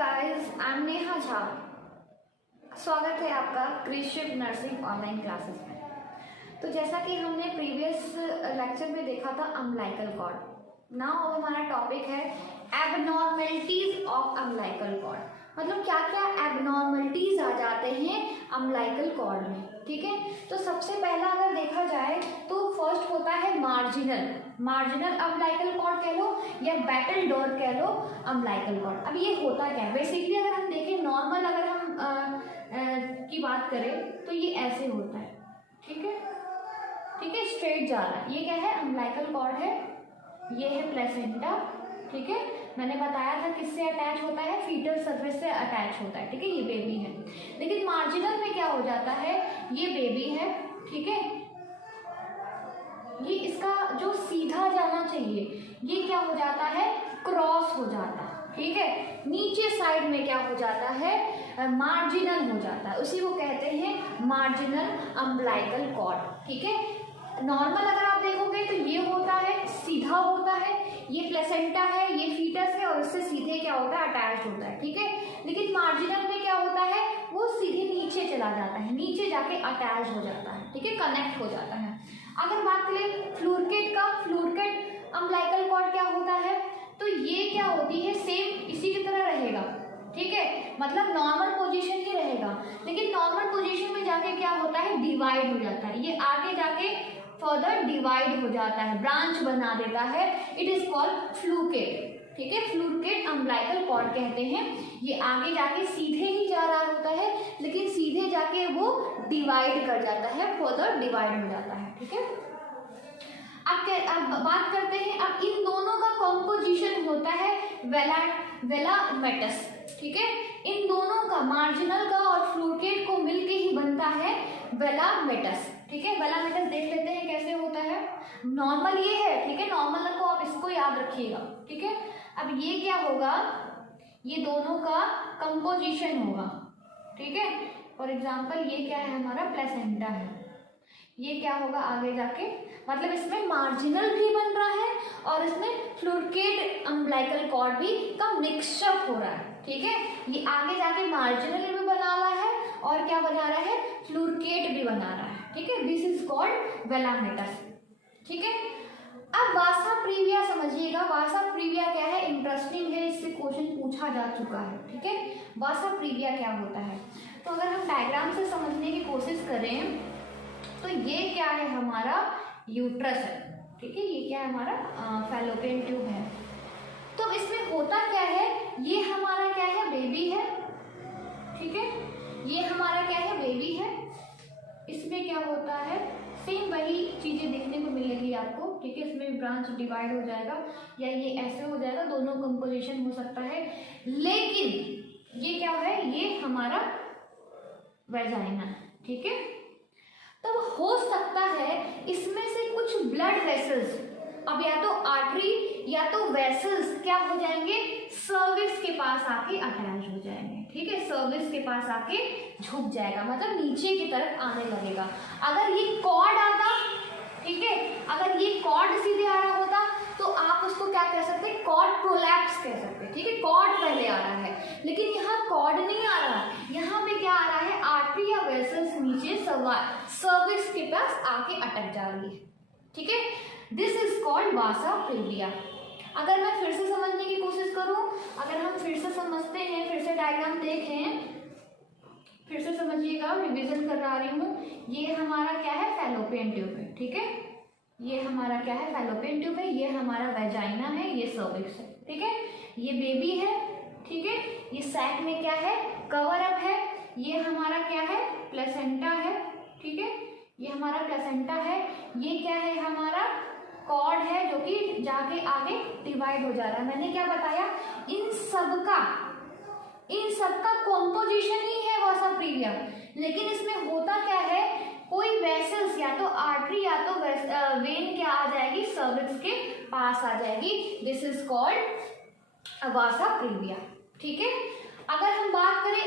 Guys, I am Neha Jha. स्वागत है आपका क्रिशिप नर्सिंग ऑनलाइन क्लासेस में। तो जैसा कि हमने प्रीवियस लेक्चर में देखा था अम्बिलिकल कॉर्ड। नाउ हमारा टॉपिक है एबनॉर्मलिटीज ऑफ अम्बिलिकल कॉर्ड। मतलब क्या क्या एबनॉर्मलिटीज आ जाते हैं अम्बिलिकल कॉर्ड में। ठीक है, तो सबसे पहला अगर देखा जाए तो फर्स्ट होता है मार्जिनल अम्बिलिकल कॉर्ड कह लो या बैटल डोर कह लो अम्बिलिकल कॉर्ड। अब ये होता क्या है बेसिकली, अगर हम देखें नॉर्मल अगर हम की बात करें तो ये ऐसे होता है। ठीक है, स्ट्रेट जा रहा है। ये क्या है, अम्बिलिकल कॉर्ड है, ये है प्लेसेंटा। ठीक है, मैंने बताया था किससे अटैच होता है, फीटल सर्फेस से अटैच होता है। ठीक है, ये बेबी है। लेकिन मार्जिनल में क्या हो जाता है, ये बेबी है। ठीक है, ये इसका जो सीधा जाना चाहिए ये क्या हो जाता है, क्रॉस हो जाता है। ठीक है, नीचे साइड में क्या हो जाता है, मार्जिनल हो जाता है। उसी को कहते हैं मार्जिनल अम्बिलिकल कॉर्ड। ठीक है, नॉर्मल अगर आप देखोगे तो ये होता है, सीधा होता है, ये प्लेसेंटा है, ये फीटस है और इससे सीधे क्या होता है, अटैच होता है। ठीक है, लेकिन मार्जिनल में क्या होता है, वो सीधे नीचे चला जाता है, नीचे जाके अटैच हो जाता है। ठीक है, कनेक्ट हो जाता है। अगर बात करें फ्लूरकेट का, फ्लूरकेट अम्बिलिकल कॉर्ड क्या होता है, तो ये क्या होती है, सेम इसी की तरह रहेगा। ठीक है, मतलब नॉर्मल पोजीशन ही रहेगा, लेकिन नॉर्मल पोजीशन में जाके क्या होता है, डिवाइड हो जाता है। ये आगे जाके फर्दर डिवाइड हो जाता है, ब्रांच बना देता है। इट इज कॉल्ड फ्लूकेट। ठीक है, फ्लूकेट अम्बिलिकल कॉर्ड कहते हैं। ये आगे जाके सीधे ही जा रहा होता है, लेकिन सीधे जाके वो डिवाइड कर जाता है, फर्दर डिवाइड हो जाता है। ठीक है, अब बात करते हैं, अब इन दोनों का कॉम्पोजिशन होता है वेलामेटस। ठीक है, इन दोनों का, मार्जिनल का और फ्लूकेट को मिलके ही बनता है वेलामेटस। ठीक है, वेलामेटस देख लेते हैं कैसे होता है। नॉर्मल ये है, ठीक है, नॉर्मल को आप इसको याद रखिएगा। ठीक है, अब ये क्या होगा, ये दोनों का कंपोजिशन होगा। ठीक है, फॉर एग्जांपल ये क्या है, हमारा प्लेसेंटा है, ये क्या होगा आगे जाके, मतलब इसमें मार्जिनल भी बन रहा है और इसमें फ्लूकेट अम्बिलिकल कॉर्ड भी का मिक्सचर हो रहा है। ठीक है, ये आगे जाके मार्जिनल भी बना रहा है और क्या बना रहा है, फ्लूकेट भी बना रहा है। ठीक है, दिस इज कॉल्ड वेलामेटस। ठीक है, अब वासा प्रीविया समझिएगा। वासा प्रीविया क्या है, इंटरेस्टिंग है, इससे क्वेश्चन पूछा जा चुका है। ठीक है, वासा प्रीविया क्या होता है, तो अगर हम डायग्राम से समझने की कोशिश करें तो ये क्या है, हमारा यूट्रस है। ठीक है, ये क्या है, हमारा फैलोपियन ट्यूब है। तो इसमें होता क्या है, ये हमारा क्या है, बेबी है। ठीक है, ये हमारा क्या है, बेबी है। इसमें क्या होता है, सेम वही चीजें देखने को मिलेगी आपको। ठीक है, इसमें ब्रांच डिवाइड हो जाएगा या ये ऐसे हो जाएगा, दोनों कंपोजिशन हो सकता है। लेकिन ये क्या है, ये हमारा वेजाइना है। ठीक है, तब हो सकता है इसमें से कुछ ब्लड वेसल्स, अब या तो आर्टरी या तो वेसल्स क्या हो जाएंगे, सर्विक्स के पास आके अटैच हो जाएंगे। ठीक है, सर्विक्स के पास आके झुक जाएगा, मतलब नीचे की तरफ आने लगेगा। अगर ये कॉर्ड आता, ठीक है, अगर ये कॉर्ड सीधे आ रहा होता तो आप उसको क्या कह सकते हैं, कॉर्ड प्रोलैप्स कह सकते हैं। ठीक है, कॉर्ड पहले आ रहा है, लेकिन यहाँ कॉर्ड नहीं आ रहा, यहाँ पे क्या आ रहा है, आर्टरी या वेसल्स नीचे सर्विक्स के पास आके अटक जा रही है। ठीक है, this is called Vasa previa. अगर मैं फिर से समझने की कोशिश करूं, अगर हम फिर से समझते हैं, फिर से डायग्राम देखें, फिर से समझिएगा, रिवीजन करा रही हूँ। ये हमारा क्या है, फैलोपियन ट्यूब है। ठीक है, ये हमारा क्या है, फैलोपियन ट्यूब है, ये हमारा वेजाइना है, ये सर्विक्स है। ठीक है, ये बेबी है। ठीक है, ये सैक में क्या है, कवर अप है, ये हमारा क्या है, प्लेसेंटा है। ठीक है, ये हमारा प्लेसेंटा है, ये क्या है, हमारा कॉर्ड है जो कि जाके आगे डिवाइड हो जा रहा है। मैंने क्या बताया, इन सबका कॉम्पोजिशन ही है वासा प्रीविया, लेकिन इसमें होता क्या है, कोई वेसल्स या तो आर्टरी या तो वेन क्या आ जाएगी, सर्विक्स के पास आ जाएगी। This is called Vasa previa. ठीक है, अगर हम बात करें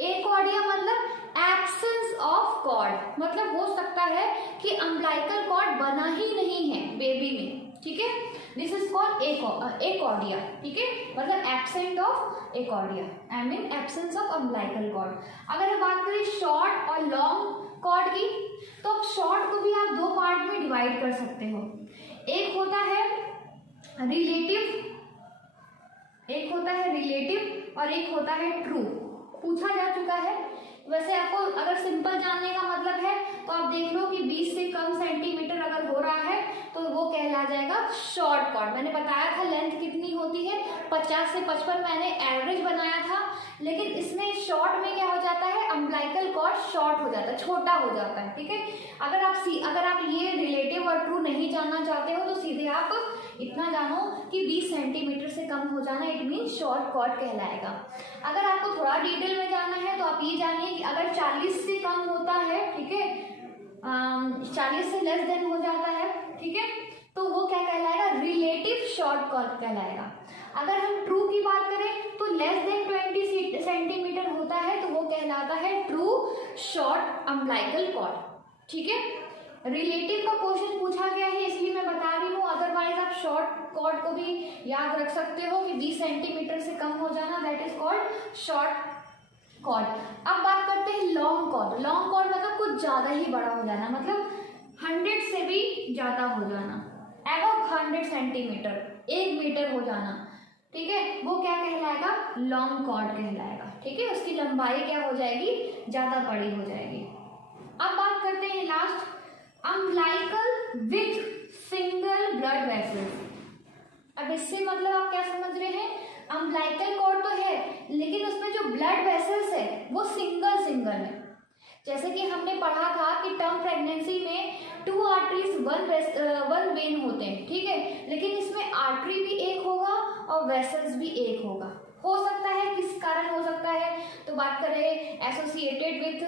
एकॉर्डिया मतलब एब्सेंस ऑफ कॉर्ड, मतलब हो सकता है कि अम्बिलिकल कॉर्ड बना ही नहीं है बेबी में। ठीक है, दिस इज कॉल्ड एकॉर्डिया, ठीक है, मतलब absent of achordia, I mean absence of umbilical cord. अगर हम बात करें शॉर्ट और लॉन्ग कॉर्ड की, तो अब शॉर्ट को भी आप दो पार्ट में डिवाइड कर सकते हो। एक होता है रिलेटिव और एक होता है ट्रू। पूछा जा चुका है। वैसे आपको अगर सिंपल जानने का मतलब है तो आप देख लो कि 20 से कम सेंटीमीटर अगर हो रहा है तो वो कहला जाएगा शॉर्ट कॉर्ड। मैंने बताया था लेंथ कितनी होती है, 50 से 55 मैंने एवरेज बनाया था, लेकिन इसमें शॉर्ट में क्या हो जाता है, अम्बिलिकल कॉर्ड शॉर्ट हो जाता है, छोटा हो जाता है, ठीक है। अगर आप ये रिलेटिव और ट्रू नहीं जानना चाहते हो तो सीधे आप इतना जानो कि 20 सेंटीमीटर से कम हो जाना इट मीन शॉर्ट कॉर्ड कहलाएगा। अगर आपको थोड़ा डिटेल में जानना है तो आप ये जानिए कि अगर 40 से कम होता है, ठीक है, 40 से लेस देन हो जाता है, ठीक है, तो वो क्या कहलाएगा, रिलेटिव शॉर्ट कॉर्ड कहलाएगा। अगर हम ट्रू की बात करें तो लेस देन 20 सेंटीमीटर होता है तो वो कहलाता है ट्रू शॉर्ट अम्बिलिकल कॉर्ड, ठीक है। रिलेटिव का क्वेश्चन पूछा गया है इसलिए मैं बता रही हूँ, अदरवाइज आप शॉर्ट कॉर्ड को भी याद रख सकते हो कि 20 सेंटीमीटर से कम हो जाना, that is called short cord. अब बात करते हैं लॉन्ग कॉर्ड। लॉन्ग कॉर्ड मतलब कुछ ज्यादा ही बड़ा हो जाना, मतलब 100 से भी ज्यादा हो जाना, अबव 100 सेंटीमीटर, 1 मीटर हो जाना, ठीक है, वो क्या कहलाएगा, लॉन्ग कॉर्ड कहलाएगा, ठीक है। उसकी लंबाई क्या हो जाएगी, ज्यादा बड़ी हो जाएगी। अब बात करते हैं last, umbilical with single blood vessels. अब इससे मतलब आप क्या समझ रहे हैं, अम्बिलिकल कॉर्ड तो है लेकिन उसमें जो ब्लड वेसल्स है वो सिंगल है। जैसे कि हमने पढ़ा था कि टर्म प्रेगनेंसी में 2 आर्टरीज 1 वेन होते हैं, ठीक है, लेकिन इसमें आर्टरी भी एक होगा और वेसल्स भी एक होगा। हो सकता है किस कारण हो सकता है, तो बात करें एसोसिएटेड विथ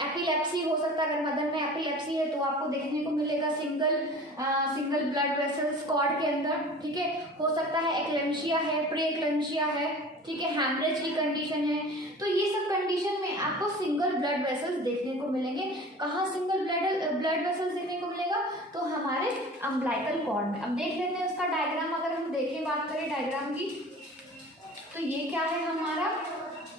एपिलेप्सी हो सकता है। अगर मदर में एपिलेप्सी है तो आपको देखने को मिलेगा सिंगल ब्लड वेसल्स कॉर्ड के अंदर, ठीक है। हो सकता है एक्लेम्शिया है, प्री एक्लेम्शिया है, ठीक है, हैमरेज की कंडीशन है, तो ये सब कंडीशन में आपको सिंगल ब्लड वेसल्स देखने को मिलेंगे। कहाँ सिंगल ब्लड वेसल्स देखने को मिलेगा, तो हमारे अम्बिलिकल कॉर्ड में। अब देख लेते हैं उसका डायग्राम। अगर हम देखें, बात करें डायग्राम की, तो ये क्या है, हमारा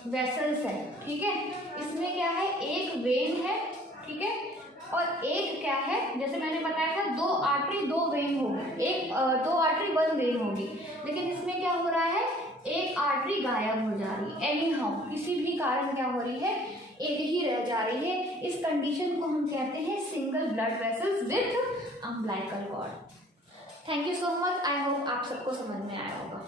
वेसल्स है, ठीक है। इसमें क्या है, एक वेन है, ठीक है, और एक क्या है, जैसे मैंने बताया था 2 आर्टरी 2 वेन होगी, 2 आर्टरी 1 वेन होगी, लेकिन इसमें क्या हो रहा है, एक आर्टरी गायब हो जा रही है, एनी हाउ किसी भी कारण क्या हो रही है, एक ही रह जा रही है। इस कंडीशन को हम कहते हैं single blood vessels with umbilical cord. Thank you so much, I hope आप सबको समझ में आया होगा।